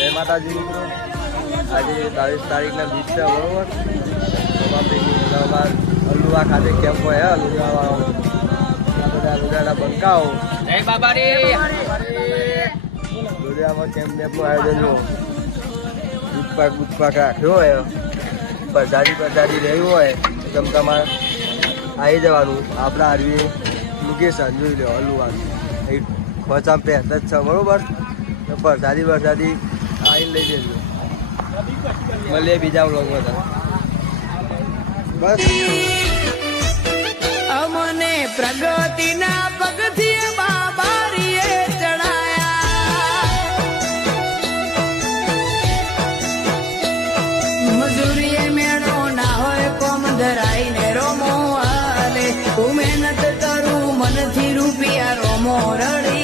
જય માતાજી મિત્રો, આજે 22 તારીખના બીજ છે બરોબર. અલુવા ખાતે કેમ્પ હોય અલુવાવાળો બધા લુડાના બંકાઓ. જય બાબા રે લુડિયામાં કેમ્પ બેમ્પનું આયોજન જો ગુટપાક રાખ્યો હોય, પ્રસાદી રહ્યું હોય તો તમારે આવી જવાનું. આપણા આરવી લોકેશન જોઈ લો અલુવાનું ખોચામ પહેત જ છે બરોબર. તો પ્રસાદી આવીને લઈ જજો. મળીએ બીજા વ્લોગમાં તમે બસ. અમને પ્રગતિના પગથિયે બાબારીએ ચડાયા, મજૂરીએ મેળો ના હોય કોમ ધરાઈને રોમો હાલે. હું મહેનત કરું મનથી રૂપિયા રોમો રડી